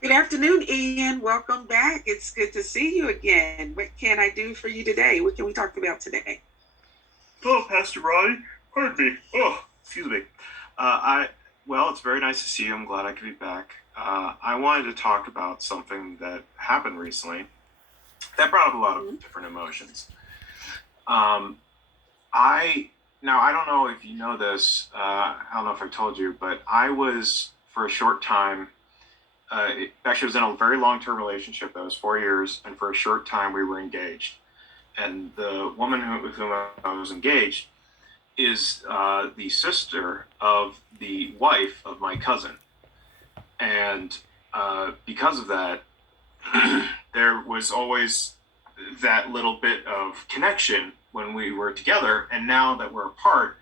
Good afternoon, Ian. Welcome back. It's good to see you again. What can I do for you today? What can we talk about today? Hello, Pastor Ronnie. Pardon me. Oh, excuse me. I well, it's very nice to see you. I'm glad I could be back. I wanted to talk about something that happened recently that brought up a lot of Mhm. different emotions. Um, I Now I don't know if you know this. I don't know if I told you, but I was for a short time. Actually, was in a very long-term relationship that was 4 years, and for a short time we were engaged. And the woman with whom I was engaged is the sister of the wife of my cousin. And because of that, there was always that little bit of connection when we were together. And now that we're apart,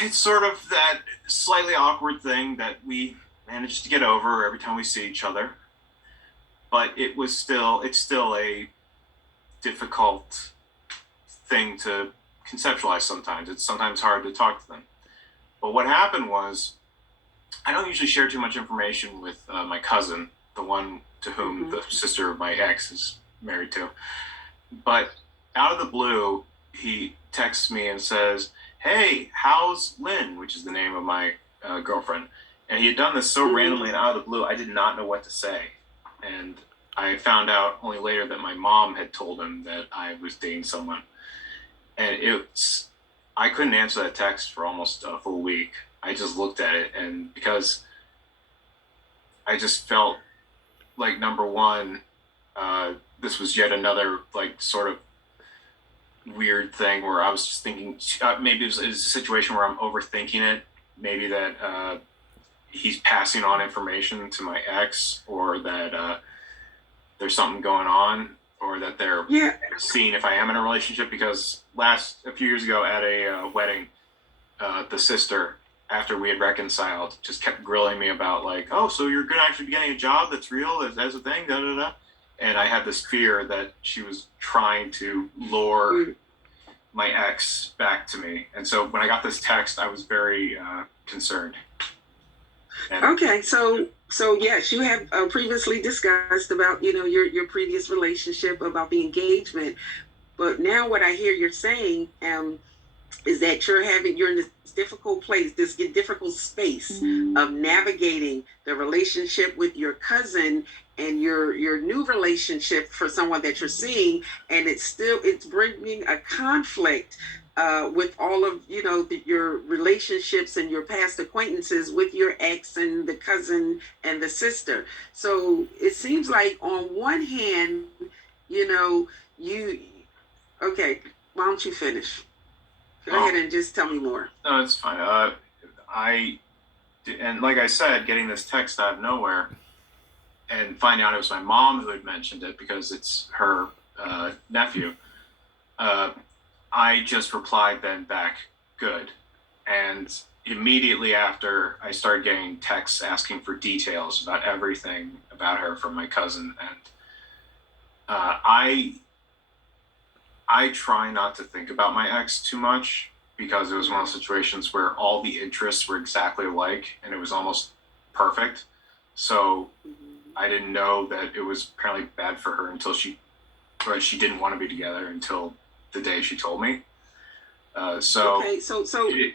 it's sort of that slightly awkward thing that we manage to get over every time we see each other. But it's still a difficult thing to conceptualize sometimes. It's sometimes hard to talk to them. But what happened was, I don't usually share too much information with my cousin, the one to whom Mhm. the sister of my ex is married to. But out of the blue, he texts me and says, "Hey, how's Lynn?" which is the name of my girlfriend. And he had done this so Mhm. randomly and out of the blue, I did not know what to say. And I found out only later that my mom had told him that I was dating someone. And I couldn't answer that text for almost a full week. I just looked at it, and because I just felt like, number one, this was yet another like sort of weird thing where I was just thinking, maybe it was a situation where I'm overthinking it. Maybe that he's passing on information to my ex, or that there's something going on, or that they're Yeah. seeing if I am in a relationship. Because a few years ago at a wedding, the sister, after we had reconciled, just kept grilling me about, like, "Oh, so you're gonna actually be getting a job that's real as a thing, da da da." And I had this fear that she was trying to lure Mm. my ex back to me. And so when I got this text, I was very concerned. And Okay. So yes, you have previously discussed about your previous relationship about the engagement, but now what I hear you're saying is that you're in this difficult place, this difficult space of navigating the relationship with your cousin and your new relationship for someone that you're seeing, and it's bringing a conflict with all of your relationships and your past acquaintances with your ex and the cousin and the sister. So it seems like on one hand, you know, you okay. Why don't you finish? Go ahead oh, and just tell me more. no, it's fine. I and like I said, getting this text out of nowhere and finding out it was my mom who had mentioned it because it's her nephew. Uh, I just replied then back, "Good." And immediately after, I started getting texts asking for details about everything about her from my cousin. And uh, I I try not to think about my ex too much, because it was one of those situations where all the interests were exactly alike and it was almost perfect. So Mhm. I didn't know that it was apparently bad for her until she didn't want to be together until the day she told me. So Okay, so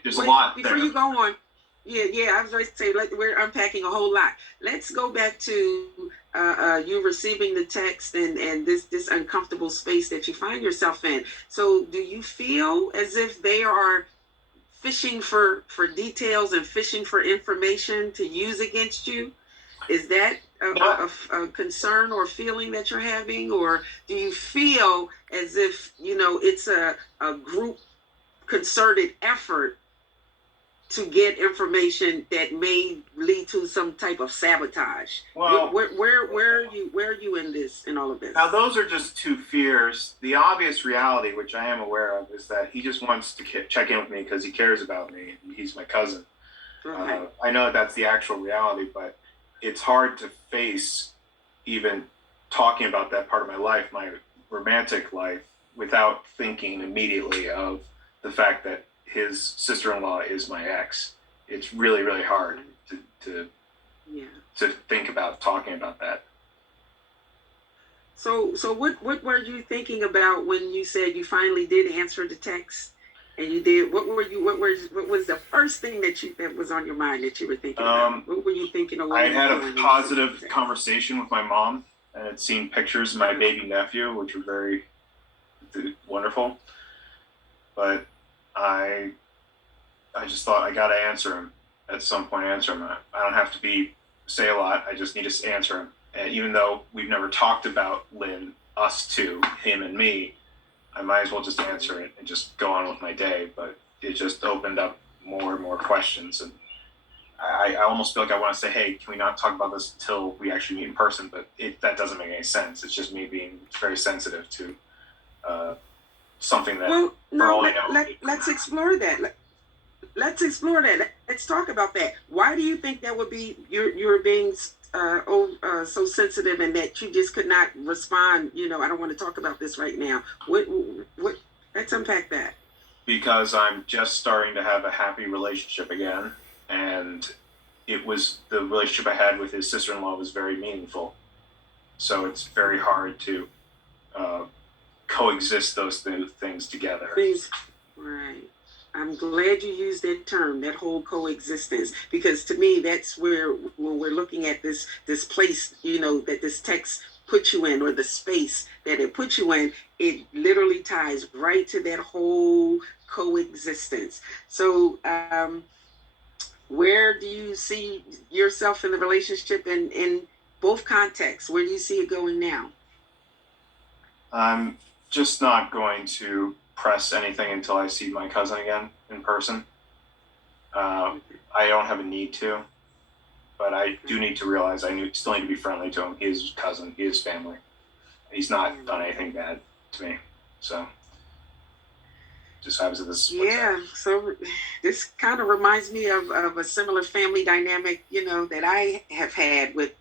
there's a wait lot before there. you go on. Yeah. I was going to say we're unpacking a whole lot. Let's go back to you receiving the text and this uncomfortable space that you find yourself in. So, do you feel as if they are fishing for details and fishing for information to use against you? Is that Not a concern or feeling that you're having, or do you feel as if it's a group concerted effort to get information that may lead to some type of sabotage? well. Where are you in all of Now, this? those are just two fears. The obvious reality, which I am aware of, is that he just wants to check in with me because he cares about me. And he's my cousin. Okay. I know that that's the actual reality, but it's hard to face even talking about that part of my life, my romantic life, without thinking immediately of the fact that his sister in law is my ex. It's really, really hard to Yeah. to think about talking about that. So what were you thinking about when you said you finally did answer the text and you did? What was the first thing that was on your mind that you were thinking about? What were you thinking or what I were you had a feeling when you sent the positive text? conversation with my mom and had seen pictures of my baby nephew, which were very wonderful. But I I just thought I gotta answer him at some point. Answer him. I don't have to say a lot. I just need to answer him. And even though we've never talked about Lynn, us two, him and me, I might as well just answer it and just go on with my day. But it just opened up more and more questions, and I almost feel like I want to say, hey, can we not talk about this until we actually meet in person? But that doesn't make any sense. It's just me being very sensitive to uh, something that, Well, for no, all I know, let's explore that. Let's explore that. Let's talk about that. Why do you think that would be you're being so sensitive and that you just could not respond? I don't want to talk about this right now. What? Let's unpack that. because I'm just starting to have a happy relationship again, and it was the relationship I had with his sister-in-law was very meaningful. So it's very hard to uh, coexist those things together. Please, right. I'm glad you used that term, that whole coexistence, because to me, that's where when we're looking at this place, that this text puts you in, or the space that it puts you in, it literally ties right to that whole coexistence. So, where do you see yourself in the relationship in both contexts? Where do you see it going now? I'm just not going to press anything until I see my cousin again in person. Uh, I don't have a need to, but I do need to realize still need to be friendly to him. He is cousin. He is family. He's not done anything bad to me. So just happens that this is what's happening. Yeah, so this kind of reminds me of a similar family dynamic, that I have had with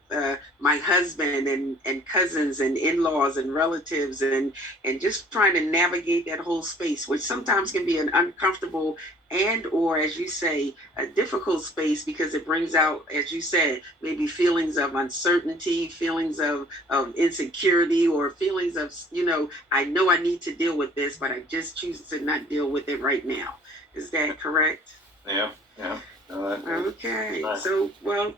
my husband and cousins and in-laws and relatives and just trying to navigate that whole space, which sometimes can be an uncomfortable and or, as you say, a difficult space because it brings out, as you said, maybe feelings of uncertainty, feelings of insecurity, or feelings of, I know I need to deal with this, but I just choose to not deal with it right now. Is that correct? Yeah, yeah. No, Okay. nice. So, well,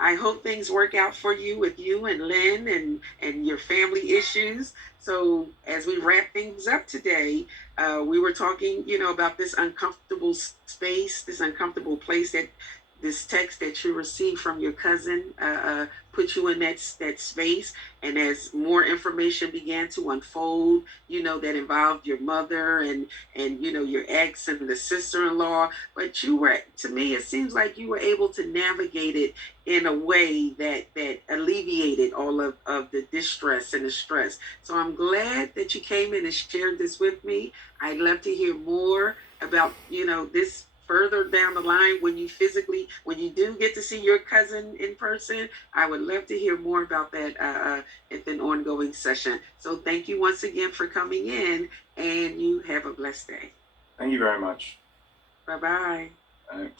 I hope things work out for you with you and Lynn and your family issues. So, as we wrap things up today, we were talking, about this uncomfortable space, this uncomfortable place that this text that you received from your cousin put you in that space. And as more information began to unfold, that involved your mother and your ex and the sister-in-law, but you were, to me, it seems like you were able to navigate it in a way that alleviated all of the distress and the stress. So I'm glad that you came in and shared this with me. I'd love to hear more about, this further down the line when you do get to see your cousin in person. I would love to hear more about that at an ongoing session. So thank you once again for coming in, and you have a blessed day. Thank you very much. Bye bye. All right.